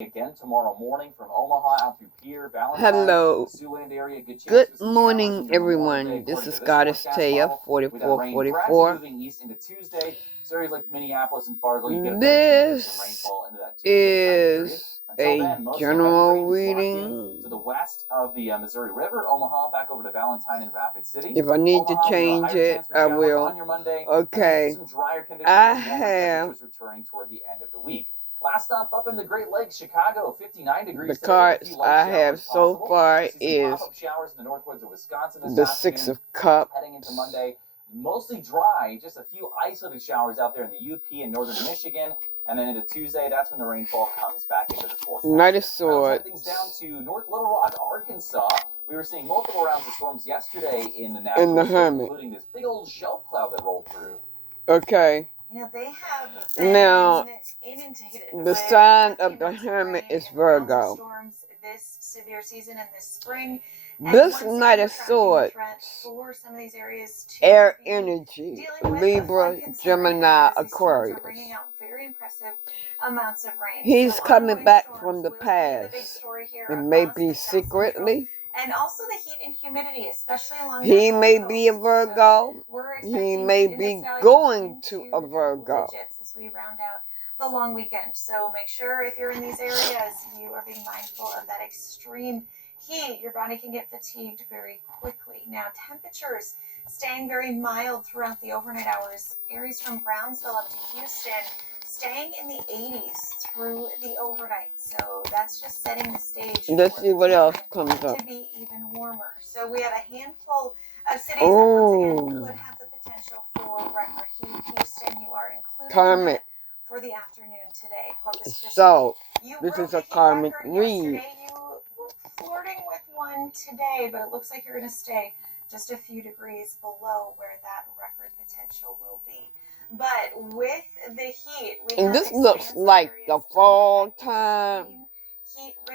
again tomorrow morning from Omaha out through Pierre, Valentine, Hello. Siouxland area. Good morning, everyone. This is Goddess Taya, 4444. Moving east into Tuesday. So areas like Minneapolis and Fargo, you get This rainfall into that Tuesday is a general reading. To the west of the Missouri River, Omaha, back over to Valentine and Rapid City. If I need to change it, I will. Okay. I have returning toward the end of the week. Last stop up in the Great Lakes, Chicago, 59 degrees. The cards I have so far is showers in the northwoods of Wisconsin the Six of Cups. Heading into Monday, mostly dry, just a few isolated showers out there in the UP and northern Michigan. And then into Tuesday, that's when the rainfall comes back into the forecast. Knight of Swords. Things down to North Little Rock, Arkansas. We were seeing multiple rounds of storms yesterday in the national, including this big old shelf cloud that rolled through. Okay. You know, they have now, inundated the sign of the Hermit is Virgo. Storms this severe season and this spring. This Knight of Swords, for some of these areas air energy, Libra, Gemini, Aquarius. Bringing out very impressive amounts of rain. He's coming back from the past. It may be secretly. And also the heat and humidity, especially along he may be a Virgo. He may be going to a Virgo. As we round out the long weekend. So make sure if you're in these areas, you are being mindful of that extreme heat. Your body can get fatigued very quickly. Now, temperatures staying very mild throughout the overnight hours. Areas from Brownsville up to Houston staying in the 80s through the overnight. So that's just setting the stage. Let's see what else comes up. To be even warmer. So we have a handful of cities that once again could have the potential for record heat. Houston, you are included. Karmic. For the afternoon today. So, this is a karmic read. You were flirting with one today, but it looks like you're going to stay just a few degrees below where that record potential will be. But with the heat, and this looks like the fall time,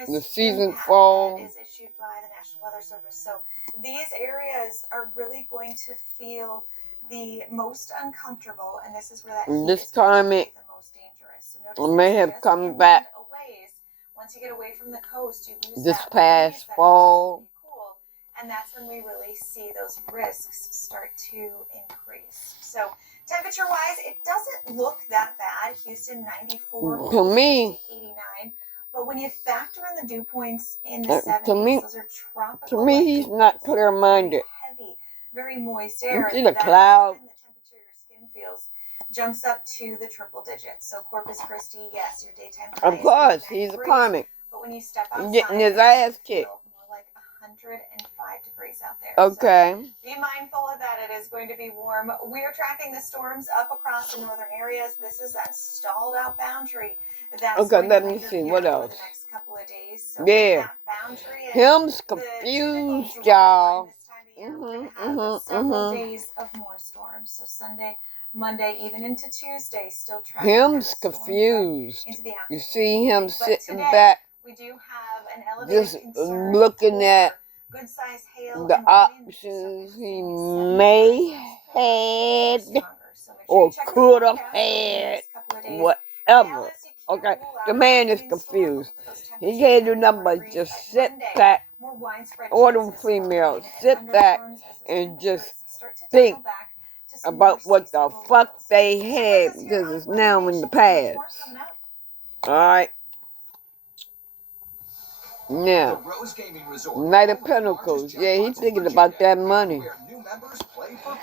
the season fall. Is issued by the National Weather Service. So these areas are really going to feel the most uncomfortable, and this is where that heat this is karmic the most dangerous. So may have come back once you get away from the coast, you lose this that past fall. Cool. And that's when we really see those risks start to increase. So temperature-wise, it doesn't look that bad. Houston 94 to me. 89. But when you factor in the dew points in the 70s, those are tropical. To me, he's not clear-minded. Heavy, very moist air. You see the cloud? The temperature your skin feels jumps up to the triple digits. So Corpus Christi, yes, your daytime high. Of course, he's a karmic. But when you step outside, getting his ass kicked. More like 105 degrees out there. Okay. So be mindful of that. It is going to be warm. We are tracking the storms up across the northern areas. This is that stalled out boundary. That's okay, let me see. What else? For the next couple of days. So yeah. Him's confused, y'all. Several days of more storms. So Sunday, Monday, even into Tuesday, still tracking. Him's confused. You see him sitting back. We do have an elevated just looking at good size hail the options he may had or could have had, whatever. Okay, the man is confused. He can't do nothing but just sit back, or them females, sit back and just think about what the fuck they had, because it's now in the past. Alright. Now, Knight of Pentacles. Yeah, he's thinking about that money.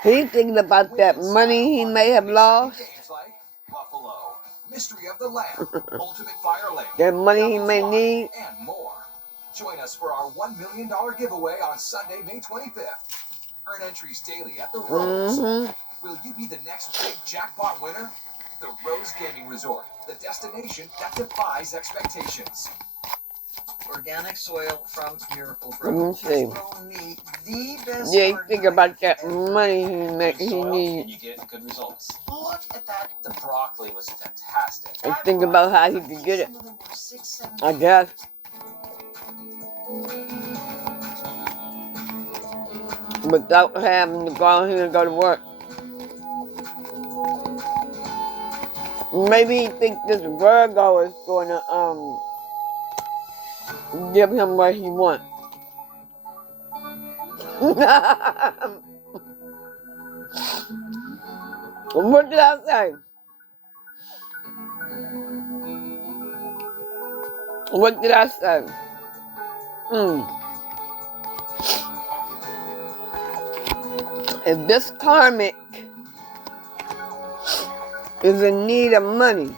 He's thinking about that money he may have lost. That money he may need. And more. Join us for our $1 million giveaway on Sunday, May 25th. Earn entries daily at the Rose. Will you be the next big jackpot winner? The Rose Gaming Resort, the destination that defies expectations. Organic soil from Miracle Grow. Let me see. The best yeah, you think about that money he needs. And you get good results. Look at that. The broccoli was fantastic. And think about how he could get it. I guess. Without having to go out here and go to work. Maybe he thinks this Virgo is going to give him what he wants. What did I say? What did I say? If this karmic is in need of money,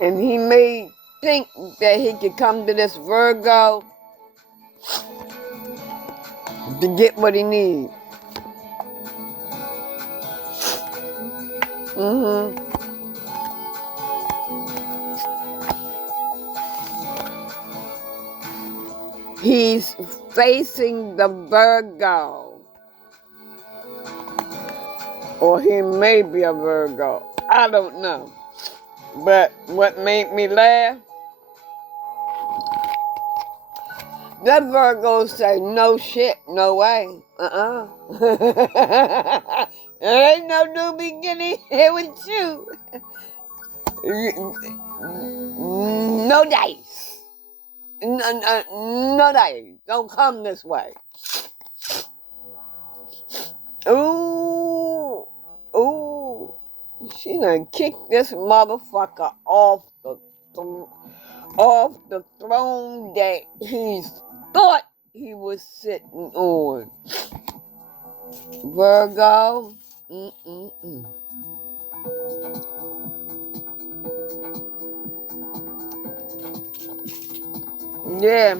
and he may think that he could come to this Virgo to get what he needs. He's facing the Virgo. Or he may be a Virgo. I don't know. But what made me laugh, that Virgo say, no shit, no way. There ain't no new beginning here with you. No dice. No dice. Don't come this way. Ooh. She done kicked this motherfucker off the throne that he thought he was sitting on. Virgo. Yeah.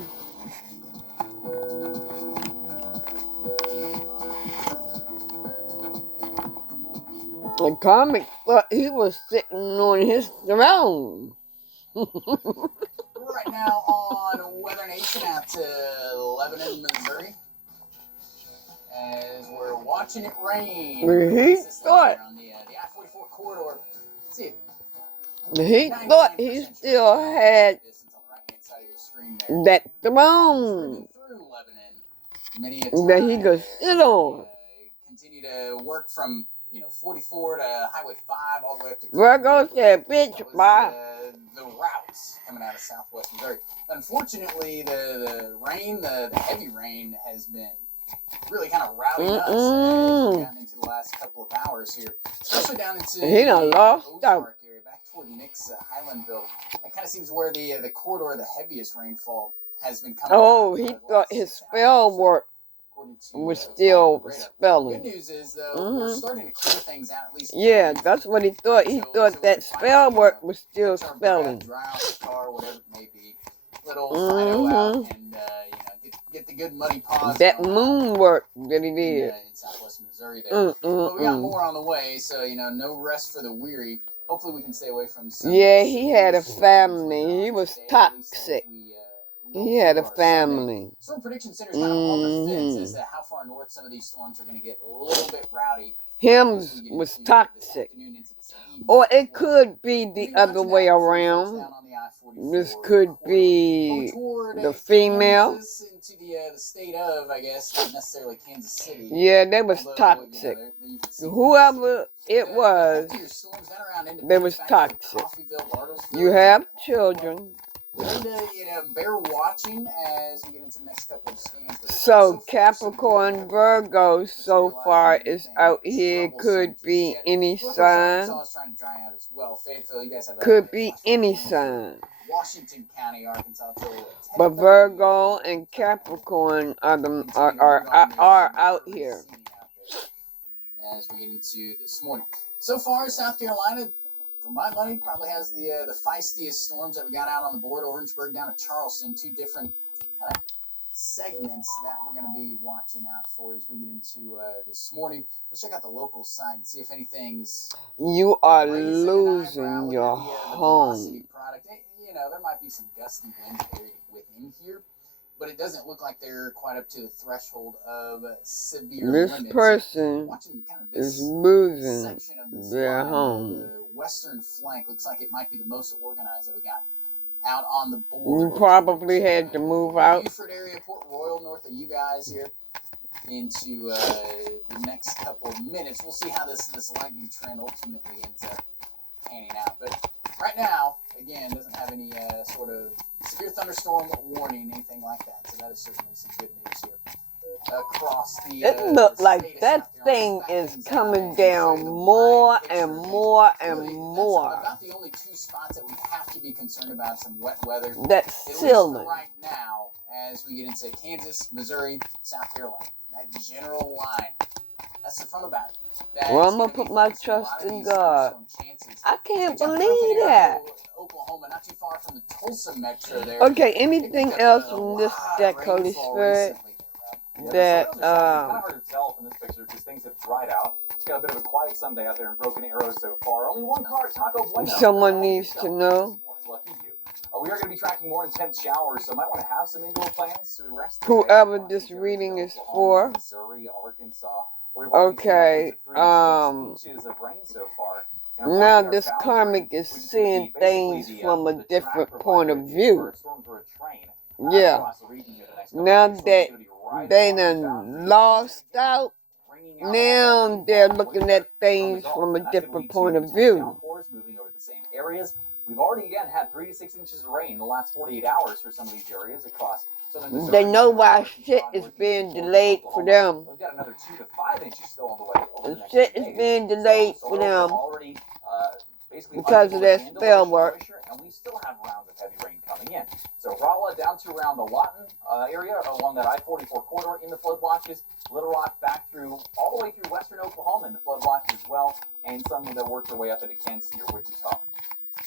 The Karmic thought he was sitting on his throne. Right now on Weather Nation out to Lebanon, Missouri. As we're watching it rain. He thought. On the I-44 corridor. Let's see. He thought he still had that throne that he could sit on. Continue to work from 44 to Highway 5 all the way up to Virgo said, bitch, bye. The routes coming out of southwest Missouri. Unfortunately, the rain, the heavy rain has been really kind of routing us as we've gotten into the last couple of hours here, especially down into he done lost Ozark area, back toward Nick's Highlandville. It kind of seems where the corridor of the heaviest rainfall has been coming. Oh, he thought his spell work was still spelling. Good news is though, we're starting to clear things out at least. Yeah, that's what he thought. He thought that spell work was still spelling. Dry out the car, whatever it may be. Little Fido out and get the good muddy paws. That moon work that he did. In southwest Missouri there. But we got more on the way, so no rest for the weary. Hopefully we can stay away from some. Yeah, he had a family. He was toxic. He had a family. Storm Prediction Center's kind of warmer fits as to how far north some of these storms are going to get a little bit rowdy. Him was toxic. Or it could be the other way around. This could be the female. Into the state of, I guess, not necessarily Kansas City. Yeah, they was toxic. Whoever it was, they was toxic. You have children. Bear watching as we get into the next couple of scans. So Capricorn, Virgo so far is out here. Could be any sign. Could be any sign. Washington County, Arkansas. But Virgo and Capricorn are out here. As we get into this morning. So far, South Carolina, for my money, probably has the feistiest storms that we got out on the board. Orangeburg down to Charleston, two different kind of segments that we're going to be watching out for as we get into this morning. Let's check out the local site and see if anything's. You are losing your home. There might be some gusty winds within here, but it doesn't look like they're quite up to the threshold of severe limits. This person is losing their home. The western flank looks like it might be the most organized that we got out on the board. You probably had to move out. Beaufort area, Port Royal, north of you guys here, into the next couple of minutes. We'll see how this lightning trend ultimately ends up panning out. But right now, again, again, doesn't have any sort of severe thunderstorm warning, anything like that. So that is certainly some good news here. Across the It looked the like state of that South Carolina. thing Back is things coming out down and show you the more wide and picture. more and Really, more. that's about the only two spots that we have to be concerned about some wet weather. That At least ceiling. for right now, as we get into Kansas, Missouri, South Carolina, that general line. That's the fun about it. That Well, it's I'm gonna gonna be put my facing a lot trust of in these God. thunderstorm chances. I As we can't jump up in believe that. Oklahoma, not too far from the Tulsa metro there. Okay, It picked anything up else a from lot this of deck, Holy rainfall Spirit? recently there, Yeah, That, the soils are shiny. It's kind of hard to tell from this picture because things have dried out. It's got a bit of a quiet Sunday out there in Broken Arrow so far. Only one car at Taco Bueno. Someone needs to know. Lucky you. We are going to be tracking more intense showers, so might want to have some indoor plans through the rest of the day. Whoever this reading is for. Missouri, Arkansas. We've already seen Okay, upwards of 3 to 6 inches of rain so far. And now unfortunately, this our karmic boundary, is which is gonna seeing be basically things from a the track different provider point of if view. our storms were a train, Yeah. across the region here the next couple Now of days. So that it's gonna be right they along those done boundaries, lost out, bringing out all that now rainfall they're away looking there at things from the from Gulf, a and that's gonna different lead to point of intense view. downpours moving over the same areas. We've already again had 3 to 6 inches of rain in the last 48 hours for some of these areas across southern Missouri. They know why Arkansas, shit is northeast being Georgia, delayed for Oklahoma. them. We've got another 2 to 5 inches still on the way over the The next shit few is days. being delayed So for soils are them already basically because unable of to their handle spell additional work. moisture, and we still have rounds of heavy rain coming in. So Rolla down to around the Lawton area along that I-44 corridor in the flood watches. Little Rock back through all the way through western Oklahoma in the flood watches as well, and some that work their way up into Kansas near Wichita.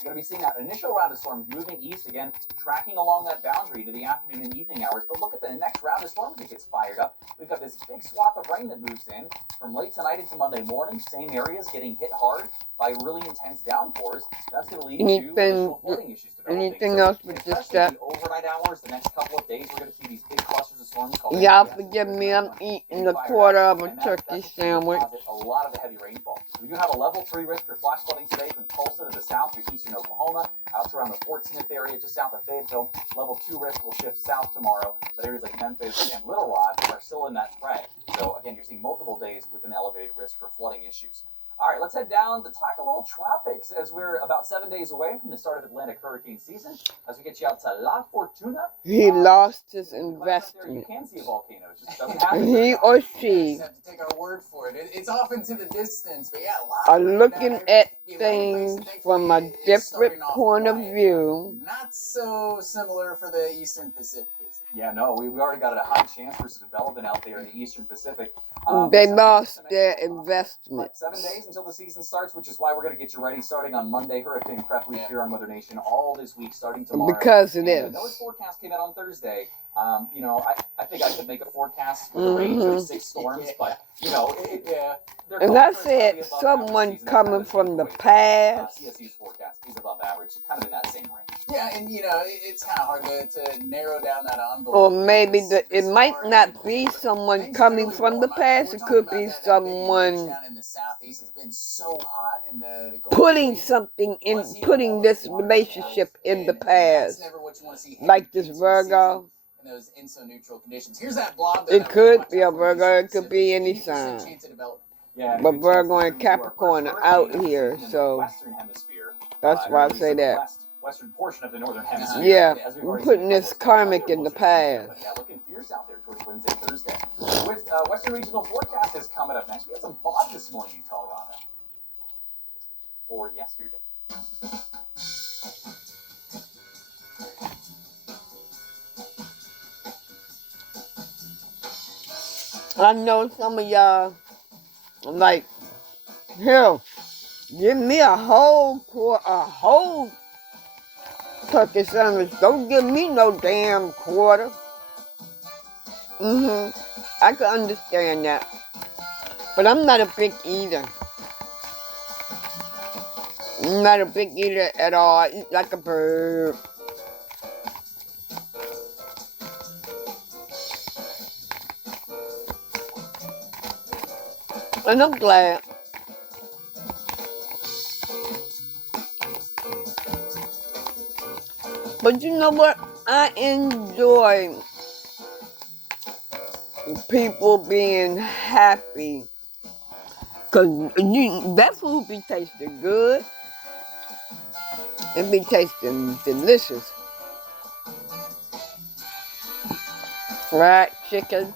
You're going to be seeing that initial round of storms moving east again, tracking along that boundary to the afternoon and evening hours. But look at the next round of storms that gets fired up. We've got this big swath of rain that moves in from late tonight into Monday morning. Same areas getting hit hard by really intense downpours. That's going to lead to additional flooding issues developing. Anything So, else with this especially stuff? the overnight hours, the next couple of days, we're going to see these big clusters of storms called Y'all ATS, forgive me, I'm eating getting a fired quarter up, of a and turkey that's what's sandwich. going to deposit a lot of the heavy rainfall. We do have a level 3 risk for flash flooding today from Tulsa to the south through eastern Oklahoma, out to around the Fort Smith area, just south of Fayetteville. Level 2 risk will shift south tomorrow, but areas like Memphis and Little Rock are still in that fray. So again, you're seeing multiple days with an elevated risk for flooding issues. All right, let's head down to talk a little tropics as we're about 7 days away from the start of Atlantic hurricane season. As we get you out to La Fortuna. He lost his There, you investment. can see a volcano. It just doesn't happen. He or she Just have to take our word for it. It's off into the distance, but yeah, a lot are of rain looking down there. at The Atlantic things Basin, from a thankfully, is different starting off point of quiet. view. Not so similar for the Eastern Pacific. Yeah, no, we already got a high chance for some development out there in the Eastern Pacific. They So lost some their extra investment. like 7 days until the season starts, which is why we're going to get you ready starting on Monday, Hurricane Prep Week here on Weather Nation, all this week starting tomorrow. Because it And is. NOAA's forecast came out on Thursday. I think I could make a forecast with a range of 6 storms, but they're And going I for said, slightly above someone average season. That's coming kind of from the takeaway past. CSU's forecast is above average, so kind of in that same range. Yeah, and it's kind of hard to narrow down that envelope. Or maybe this it might far not into the be year. someone Things coming fairly from the warm. past. We're It talking could about be that big advantage someone down in the southeast. It's been so hot in the Gulf putting Basin. something in, Plus, heat putting all this those water relationship levels, in the and past. that's never what you want to see. Like this Virgo. In those INSO-neutral conditions. Here's that blob. It could be a Virgo. It could be any 80% sign. chance of development. Yeah, But good chance Virgo this and moves to our Capricorn first are out hurricane of the here, season in the so Western Hemisphere, that's or why I at least say in the that. western portion of the northern hemisphere. Yeah, As we've we're already putting seen this a couple of karmic storms in the closer to Virginia, past. but yeah, looking fierce out there towards Wednesday, Thursday. With Western Regional Forecast is coming up next. We had some fog this morning in Colorado, or yesterday. I know some of y'all like, hell, give me a whole turkey sandwich. Don't give me no damn quarter. I can understand that. But I'm not a big eater. I'm not a big eater at all. I eat like a bird. And I'm glad. But you know what? I enjoy people being happy. Because that food be tasting good. It be tasting delicious. Fried chicken.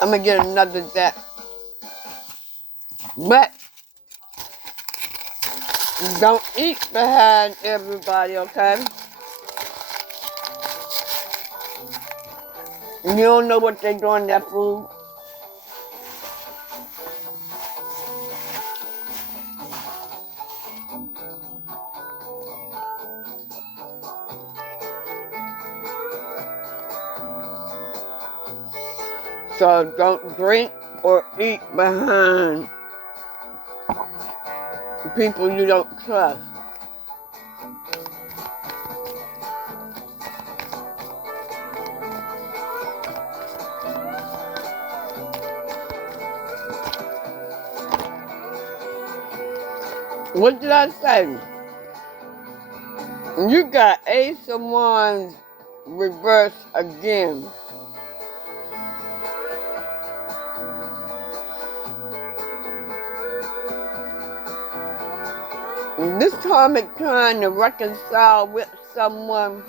I'm gonna get another that. But don't eat behind everybody, okay? You don't know what they're doing to that food. So don't drink or eat behind people you don't trust. What did I say? You got Ace of Wands reverse again. This karmic trying to reconcile with someone.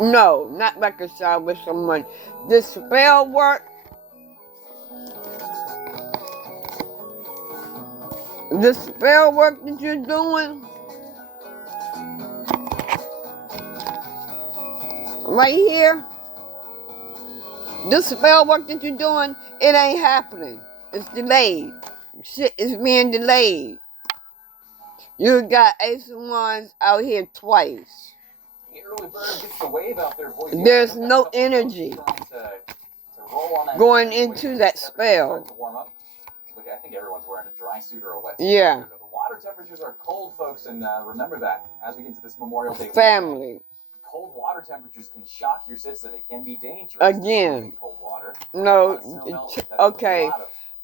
No, not reconcile with someone. This spell work. The spell work that you're doing right here. This spell work that you're doing, it ain't happening. It's delayed. Shit is being delayed. You got Ace of Wands out here twice. The early bird gets the wave out there, boys. There's no energy going into that spell. Look, I think everyone's wearing a dry suit or a wet suit. Yeah. The water temperatures are cold, folks, and remember that as we get to this Memorial Day. Family. Cold water temperatures can shock your system. It can be dangerous. Again. Cold water. No. Okay.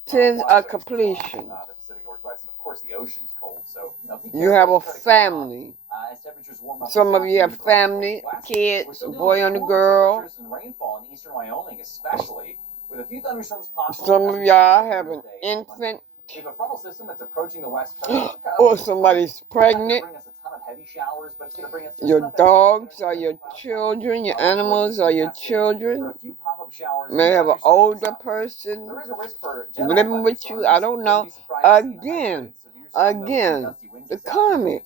'Tis a completion. The Pacific Northwest, and of course the ocean's cold. So you have a family. As temperatures warm up, some of you have family, kids, a boy and a girl. And rainfall in eastern Wyoming, especially with a few thunderstorms possible. Some of y'all have an infant. We have a frontal system that's approaching the west coast. Or somebody's pregnant. Your dogs or your children, your animals or your children. May have an older person living with you. I don't know. Again, the karmic.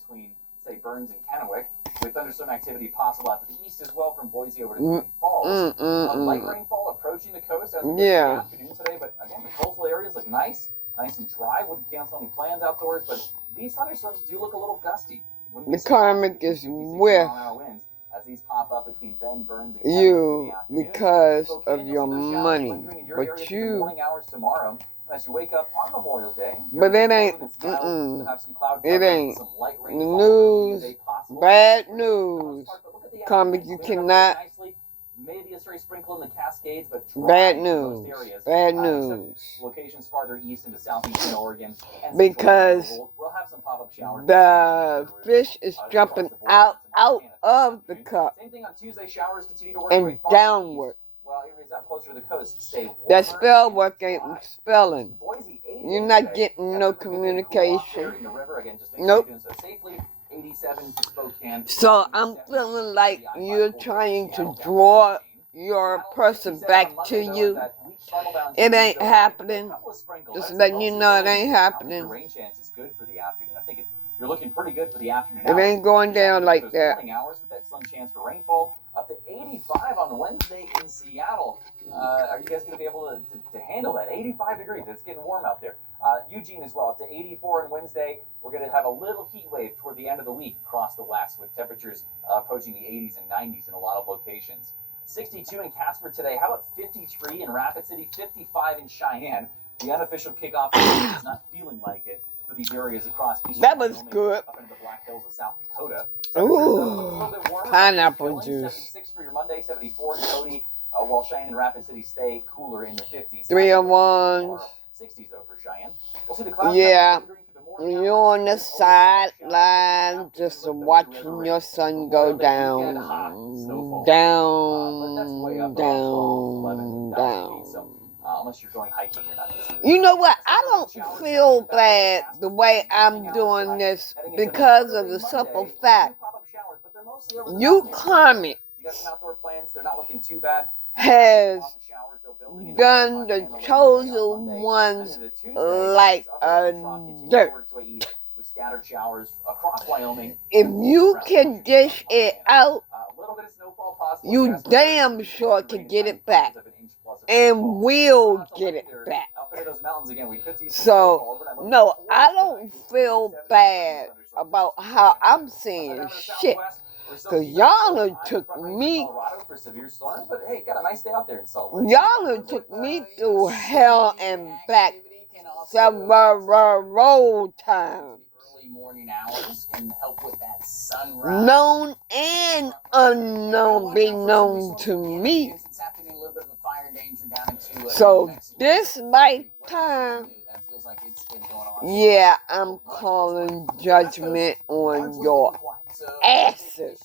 Say Burns and Kennewick, with thunderstorm activity possible out to the east as well from Boise over to Twin Falls. Light rainfall approaching the coast as we get to the afternoon today, but again, the coastal areas look nice and dry. Wouldn't cancel any plans outdoors, but these thunderstorms do look a little gusty. The karmic is with as these pop up between Bend, Burns, and you because of your money, but you. As you wake up on Memorial Day, but it ain't. It ain't. The news, bad news. Karmic, you cannot. Maybe a stray sprinkle in the Cascades, but bad news. Bad news. Locations farther east into southeastern Oregon. Because we'll have some pop-up showers. The fish is jumping out of the cup. Same thing on Tuesday. Showers continue to work and downward. Well, areas out closer to the coast stay warmer. That spell work ain't spelling. You're not getting no communication. Nope. So I'm feeling like you're trying to draw your person back to you. It ain't happening. Just letting you know it ain't happening. You're looking pretty good for the afternoon. It ain't going down like that. Hours with that slim chance for rainfall. Up to 85 on Wednesday in Seattle. Are you guys going to be able to handle that? 85 degrees. It's getting warm out there. Eugene as well. Up to 84 on Wednesday. We're going to have a little heat wave toward the end of the week across the west with temperatures approaching the 80s and 90s in a lot of locations. 62 in Casper today. How about 53 in Rapid City? 55 in Cheyenne. The unofficial kickoff is not feeling like it for these areas across eastern That was Wyoming, good. up into the Black Hills of South Dakota. Ooh, pineapple juice. 76 for your Monday, 74 in Cody, while Cheyenne and Rapid City stay cooler in the 50s. 3 of Wands. 60s though for Cheyenne. We'll see the clouds yeah. through the you're on the sideline just watching your son go down, down, down, down. Unless you're going hiking, you're not used to it. You know what? I don't feel bad the way I'm doing this because of the simple fact you Karmic You got some outdoor plans, they're not looking too bad. has done the chosen ones like a dirt. With scattered showers across Wyoming. If you can dish it out, A little bit of snowfall possible. you damn sure can get it back. And will get it back. So, no, I don't feel bad about how I'm saying shit. Because y'all done took me, y'all done took me through hell and back several times. Morning hours can help with that sunrise. Known and unknown be known to me. So this lifetime, yeah, I'm calling judgment on your asses.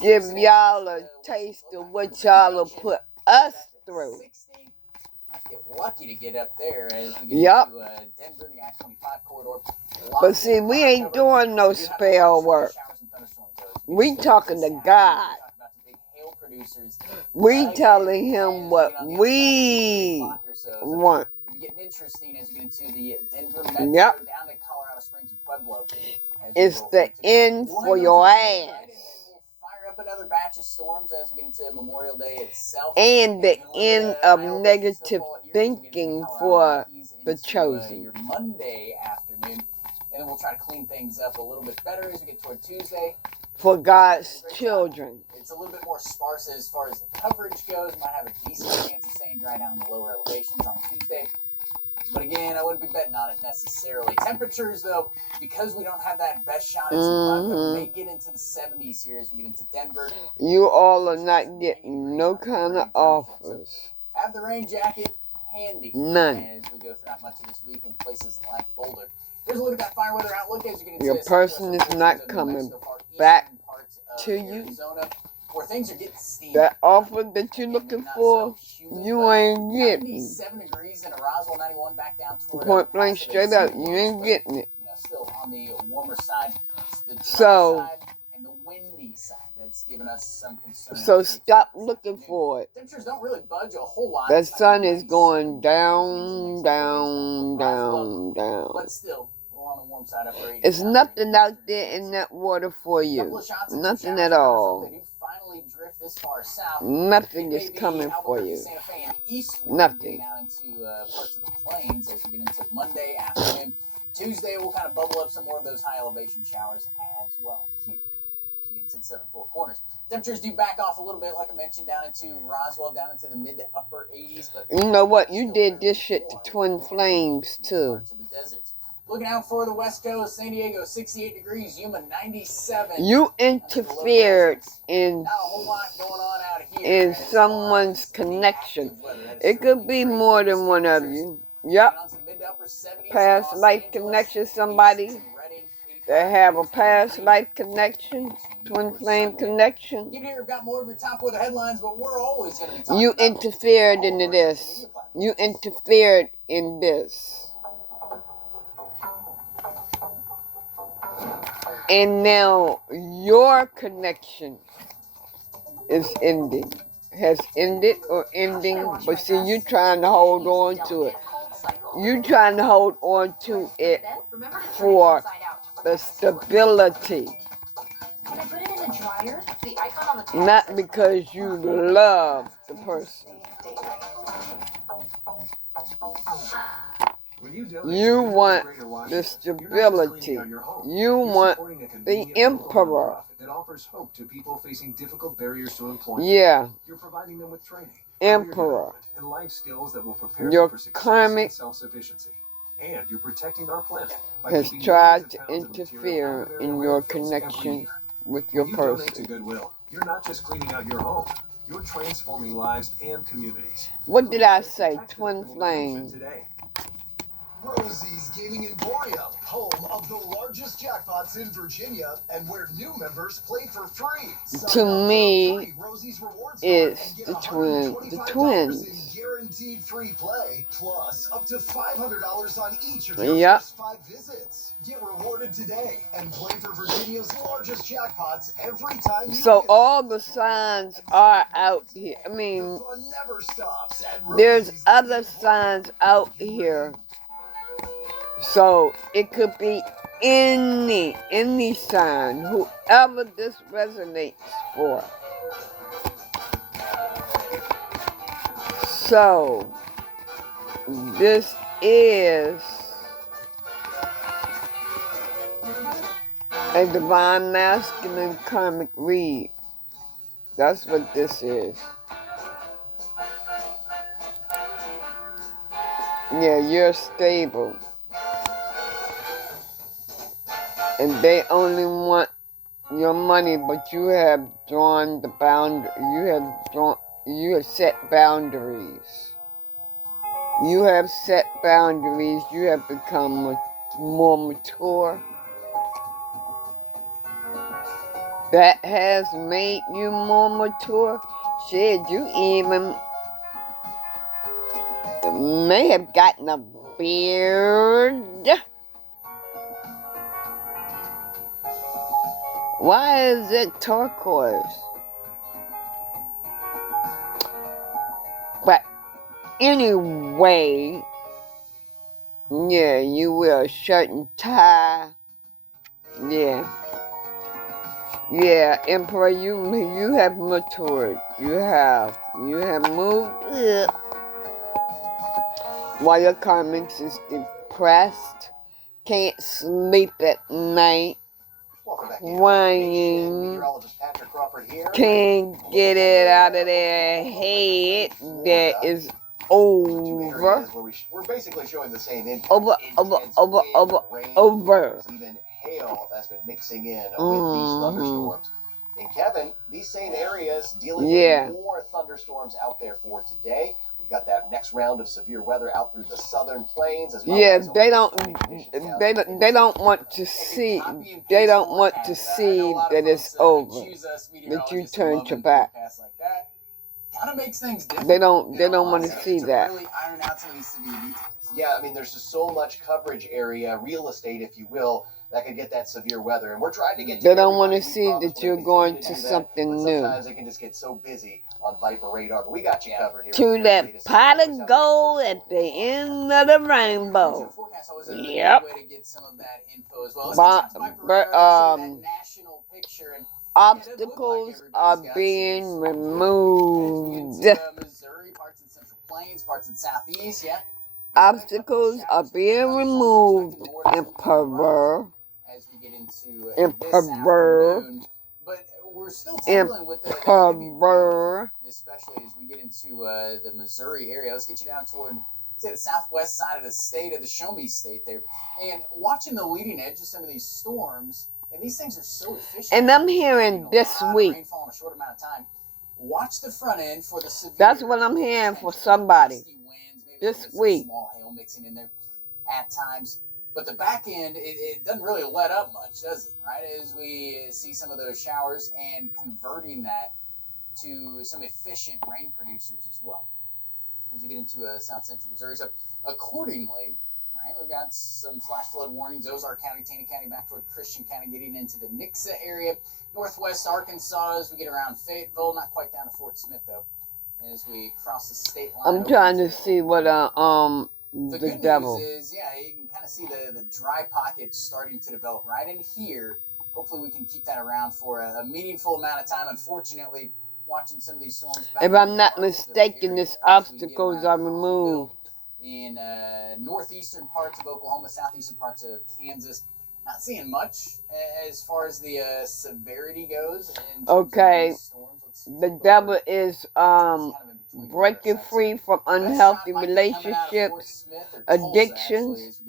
Give y'all a taste of what y'all will put us through. Get lucky to get up there as we get Yep. to Denver, the I-25 corridor. But see, we ain't doing no spell work. We talking to God. We telling him what we want. Getting interesting as we get into the Denver Metro Yep. down to Colorado Springs and Pueblo. It's the end for your ass. Fire up another batch of storms as we get into Memorial Day itself. And the end of negative thinking for the chosen. Your Monday afternoon. And then we'll try to clean things up a little bit better as we get toward Tuesday. For God's children. It's a little bit more sparse as far as the coverage goes. Might have a decent chance of staying dry down in the lower elevations on Tuesday. But again, I wouldn't be betting on it necessarily. Temperatures, though, because we don't have that best shot at some we may get into the 70s here as we get into Denver. You all are not getting no kind of offers. Have the rain jacket handy. None. As we go throughout much of this week in places like Boulder. Here's a look at that fire weather outlook as you get into your person is not coming back to you. Arizona, where things are getting steamy. That offer that you're looking for, you ain't getting. 97 degrees in Roswell, 91 back down toward Point blank straight out, you ain't getting it. You know, still on the warmer side, the dry side and the windy side. That's giving us some concern. So stop looking for it. Temperatures don't really budge a whole lot. The sun is going down, down, down, down. But still, on the warm side, upper 80s. It's nothing out there in that water for you. Nothing at all. This far south, nothing is coming for you. Nothing. Out into parts of the plains as we get into Monday afternoon. Tuesday, we'll kind of bubble up some more of those high elevation showers as well here. So we get into the Southern Four Corners. Temperatures do back off a little bit, like I mentioned, down into Roswell, down into the mid to upper 80s. But you know what? You did this shit to Twin Flames too. Looking out for the West Coast, San Diego 68 degrees, Yuma 97. You interfered in Not a whole lot going on out here in someone's connection. It could be more than one of you. Yep. Past life connection, somebody that have a past life connection, twin flame connection. You got more of your top weather headlines, but we're always going to be talking You interfered into this. You interfered in this. And now your connection is ending. Has ended or ending. But see, you're trying to hold on to it. You're trying to hold on to it for the stability. Not because you love the person. You want the stability. You want the emperor. It offers hope to people facing difficult barriers to employment. Yeah. You're providing them with training, emperor. And life skills that will prepare Your them for success karmic and self-sufficiency. And you're protecting our planet by has keeping tried millions to of pounds of interfere material out of their in your landfills every connection year. with your When you donate to person. Goodwill, you're not just cleaning out your home. You're transforming lives and communities. What did I say? Protect Twin the donation flame. today. Rosie's Gaming Emporium, home of the largest jackpots in Virginia and where new members play for free. To me, Rosie's Rewards it's the twins. in guaranteed free play, plus up to $500 on each of your first 5 visits. Get rewarded today and play for Virginia's largest jackpots every time you So visit. all the signs are out here. I mean, The fun never stops at there's Rosie's other signs out here. So it could be any sign, whoever this resonates for. So this is a divine masculine karmic read. That's what this is. Yeah, you're stable. And they only want your money, but you have drawn the boundary. You have set boundaries. You have set boundaries. You have become more mature. That has made you more mature. Shit, you even may have gotten a beard. Why is it turquoise? But anyway, yeah, you wear a shirt and tie. Yeah. Yeah, Emperor, you have matured. You have moved up. While your karmics is depressed, can't sleep at night, crying, can't get it out of their head that is over. We're basically showing the same Over. even hail that's been mixing in with these thunderstorms. And Kevin, these same areas dealing with more thunderstorms out there for today. We've got that next round of severe weather out through the southern plains as well. They don't want to see that it's over. That you turned your back. Kind of makes things different. They don't want to see that. Really iron out some of these severe details. Yeah, I mean, there's just so much coverage area, real estate, if you will, that could get that severe weather. And we're trying to get. They don't want to see that you're going to something new. Sometimes it can just get so busy on Viper Radar, but we got you covered here. To that pot of gold at the end of the rainbow. Yep. Obstacles are being removed. Missouri, parts of Central Plains, parts of the Southeast, Obstacles are being removed, Emperor. As we get into Emperor. But we're still tingling with the Emperor. especially as we get into the Missouri area. Let's get you down toward, say, the southwest side of the state, of the Show Me State there. And watching the leading edge of some of these storms, and these things are so efficient. And I'm hearing this week. Rainfall in a short amount of time. Watch the front end for the severe. That's what I'm hearing for somebody. This week. Small hail mixing in there at times. But the back end, it doesn't really let up much, does it? Right? As we see some of those showers and converting that to some efficient rain producers as well. As we get into south central Missouri. So accordingly, right, we've got some flash flood warnings. Ozark County, Taney County, back toward Christian County, getting into the Nixa area. Northwest Arkansas as we get around Fayetteville, not quite down to Fort Smith though. As we cross the state line. I'm trying to see what the good devil. news is, you can kind of see the dry pockets starting to develop right in here. Hopefully we can keep that around for a meaningful amount of time. Unfortunately, watching some of these storms. If I'm not mistaken, these obstacles are removed. In northeastern parts of Oklahoma, southeastern parts of Kansas. Not seeing much as far as the severity goes. Okay, the devil is breaking free from unhealthy relationships, addictions,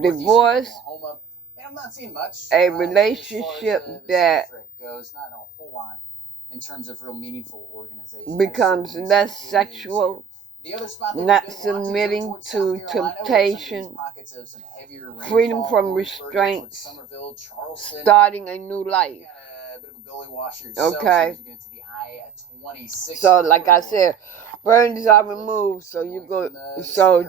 divorce, I'm not seeing much. A relationship that goes, not a whole lot in terms of real meaningful organization. becomes less sexual. The other spot that not we've been watching submitting towards to South Carolina, where some of these temptation, pockets of some heavier freedom rainfall, from Orangeburg towards restraints, Somerville, Charleston. starting a new life. Got a bit of a gully washer yourself, Okay. as we get into the I-26 So, like I corridor. said, burdens are removed. So you go. So,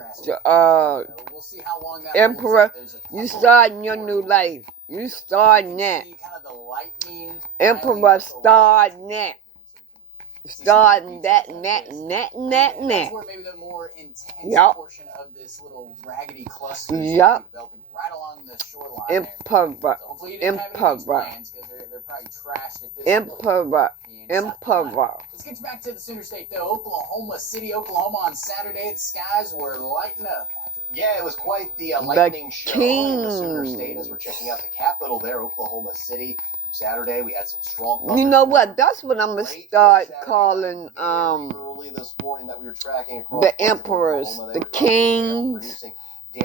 We'll see how long that Emperor, holds up. There's a you couple starting your new corridors. life. You You starting can that. see kind of the lightning Emperor piling up the starting lake. that. So we can see some Starting details that, like that, this. and that, and And that, and that's that. where maybe the more intense Yup. portion of this little raggedy cluster is Yup. developing right along the shoreline there. Emperor. So hopefully you didn't have any beach plans, because they're probably trashed at this point. Emperor. in South Carolina. Emperor. Let's get back to the Sooner State, though. Oklahoma City, Oklahoma on Saturday. The skies were lighting up, Patrick. Yeah, it was quite the lightning show in the Sooner State as we're Kings. checking out the capital there, Oklahoma City. From Saturday, we had some strong. You know what? That's what I'm gonna Late start Saturday calling night, very early this morning that we were tracking across the parts of emperors, Oklahoma. They the were dropping hail, kings, producing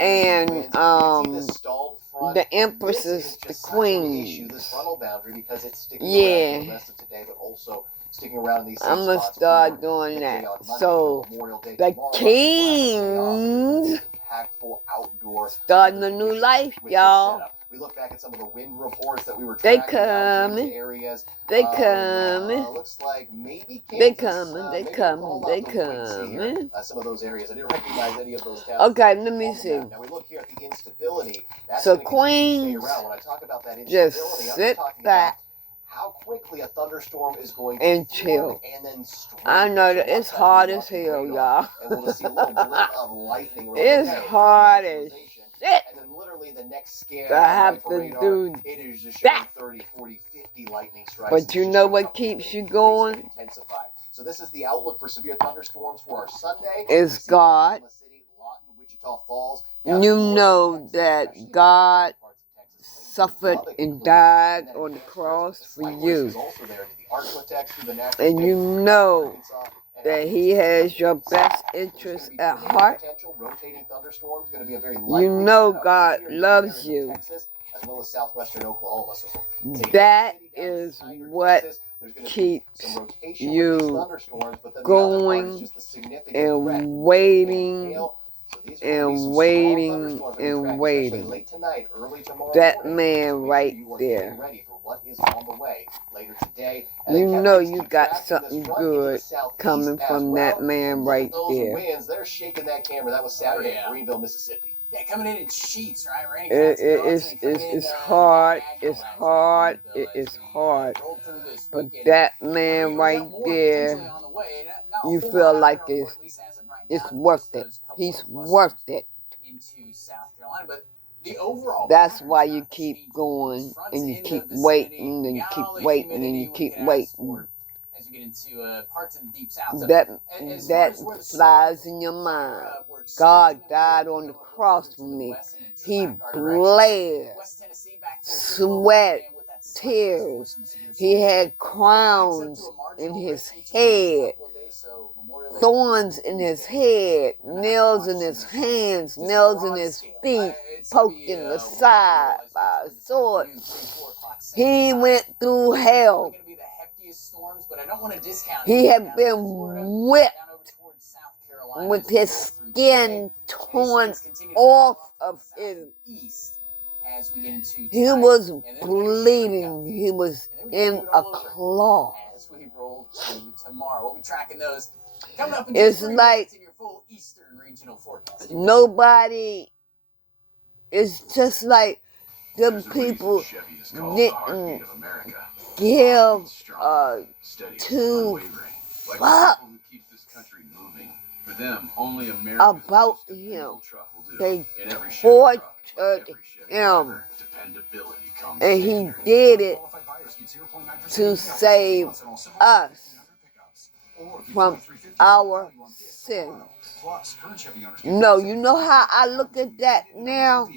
and damaging winds. You can see this stalled front. the This is empresses, just the such an issue, queens. this frontal boundary, because it's sticking around Yeah. for the rest of today, but also sticking around these same I'm gonna spots start for doing midday that. on Monday, So Memorial Day the tomorrow, kings impactful outdoor starting a new life, with this y'all. setup. We look back at some of the wind reports that we were They tracking out into coming. areas. They coming. Looks like maybe They Kansas, coming. They maybe coming. Oklahoma, They I'll have to wait and see here. coming. Some of those areas. I didn't recognize any of those towns. Okay, let me on the see. map. Now we look here at the instability. That's So going to continue to queens, stay around. When I talk about that just instability, I'm sit just talking back about how quickly a thunderstorm is going to and form chill. and then strengthen. I know that So it's lots of hard times as we hell, watch the y'all. radar, and we'll just see a little blip of lightning. We're like, It's okay, hard here's as the visualization. shit. And then literally the next scan I on have rifle to radar, do it is just showing that. 30, 40, 50 lightning strikes. But It's you just know so what quickly keeps you things going? get intensified. So this is the outlook for severe thunderstorms for our Sunday. Is We see God. Oklahoma City, Lawton, Wichita Falls, down You to northern know Texas, that especially God parts of Texas, suffered Lubbock and included. died And then on the enhanced cross risk, for the slight risk you. is also there to the Arklatex through the natural And state you of know Arkansas and that out He into has your the best There's interests going to be at tornado heart. potential, rotating thunderstorms, going to be a very You likely know setup God right here in these loves areas of you. Texas, as well as southwestern Oklahoma. So from say, That Kansas City down to is Snyder, what Texas, there's going to be keeps some rotation with these you thunderstorms, but then the other part is going just the significant and threat. waiting Hail. So these are going to be and some strong waiting thunderstorms that we and track, especially waiting. late tonight, early tomorrow That morning. man So make right sure you are there. getting ready for what is on the way later today. And You then know Kevin, you keep got tracking this something front into the good southeast coming as from well. that man And look right at those there. winds. They're shaking that camera. That was Saturday yeah. in Greenville, Mississippi. Yeah, coming in sheets, right? Raining cats It, and it, dogs, it's and coming in it's hard. diagonal It's out hard. through Greenville It as is we hard. rolled through this But weekend. that We man got right more potentially there, on the way. Not a you whole feel lot out like there on the board, it's at least as of right it's now, worth just it. those couple He's of clusters worth it. into South Carolina. But the overall That's pattern's why you not keep changing. going Front and you in keep the vicinity, waiting and we you got keep all the waiting and humidity you we keep could ask waiting. for as we get into parts of the deep south. So, That as far that as where the flies storms in your fire mind. up, we're God expecting them died to on the go cross further for to the me. west and then He track our direction. bled West Tennessee back to sweat, with that slight risk for tears. some severe He storms. had Backs up crowns to a in marginal his risk each of the next head, couple of days, so Memorial Day, thorns in his head, we're not nails gonna in watch his some hands, just nails in broad his scale. feet, It's gonna poked be in the wild side as we by a turn the sword. time to noon, 3, 4 o'clock Central He Time. went through Those are probably hell. going to be the heftiest storms, but I don't want to discount He anything had down been through Florida, whipped down over towards South Carolina with as we his roll through skin today. torn These things continue to pile off up of to the his. south and east as we get into He tonight. was And then we go. bleeding. He was And then we get in to do it a all over cloth. as we roll through tomorrow. We'll be tracking those coming up in It's just 3 like minutes in your full Eastern regional forecast. nobody. It's just like them people didn't give two fuck about him. They tortured him, and he did it to save us from our sins. No, you know how I look at that now?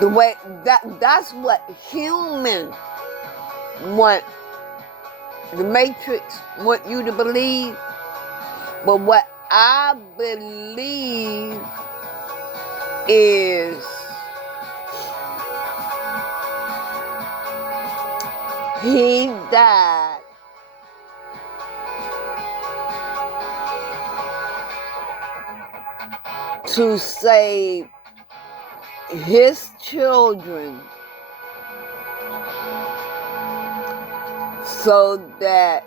The way that's what humans want the Matrix want you to believe. But what I believe is he died to save his children so that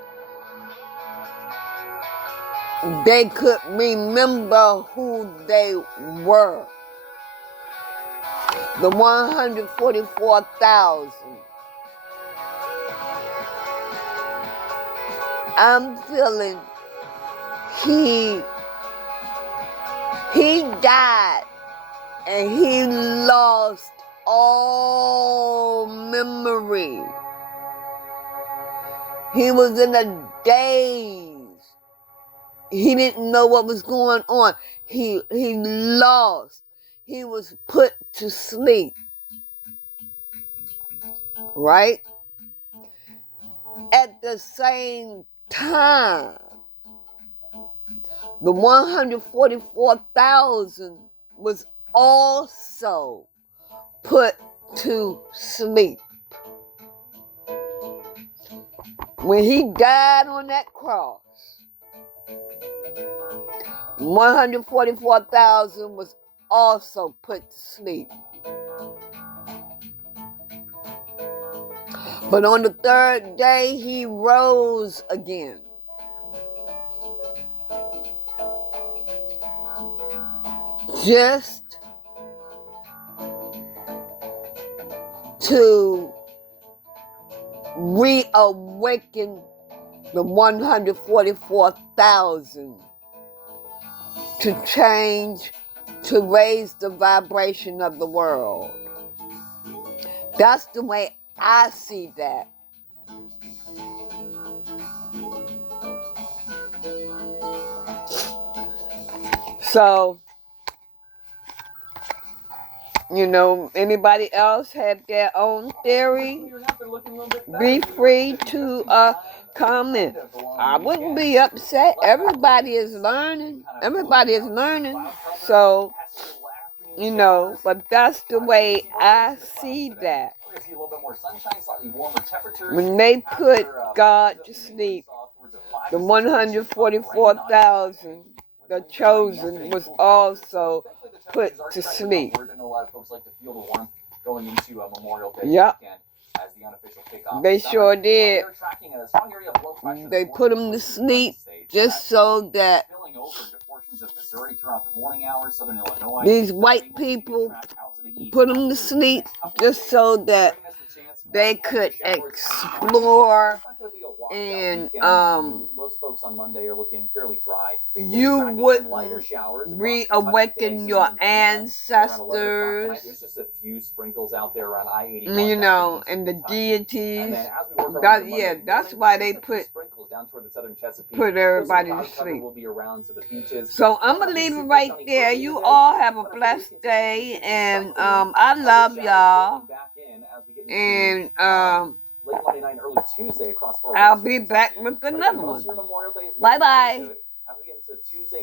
they could remember who they were. The 144,000. I'm feeling he died and he lost all memory. He was in a daze. He didn't know what was going on. He lost. He was put to sleep. Right? At the same time, the 144,000 was also put to sleep. When he died on that cross, 144,000 was also put to sleep. But on the third day, he rose again. Just to reawaken the 144,000 to change, to raise the vibration of the world. That's the way I see that. So, you know, anybody else have their own theory? Be free to comment. I wouldn't be upset. Everybody is learning. Everybody is learning. So, you know, but that's the way I see that. When they put God to sleep, the 144,000, the chosen, was also put to sleep. Yep. They sure did. They put them to sleep just so that these white people put them to sleep just so that they could explore and most folks on Monday are looking fairly dry. You wouldn't reawaken your ancestors. There's just a few sprinkles out there around I-80. You know, and the deities. That's why they put everybody to sleep. So I'm gonna leave it right there. You all have a blessed day, and I love y'all. And late Monday night, early Tuesday across 4 I'll be back with another one. Bye bye. As we get into Tuesday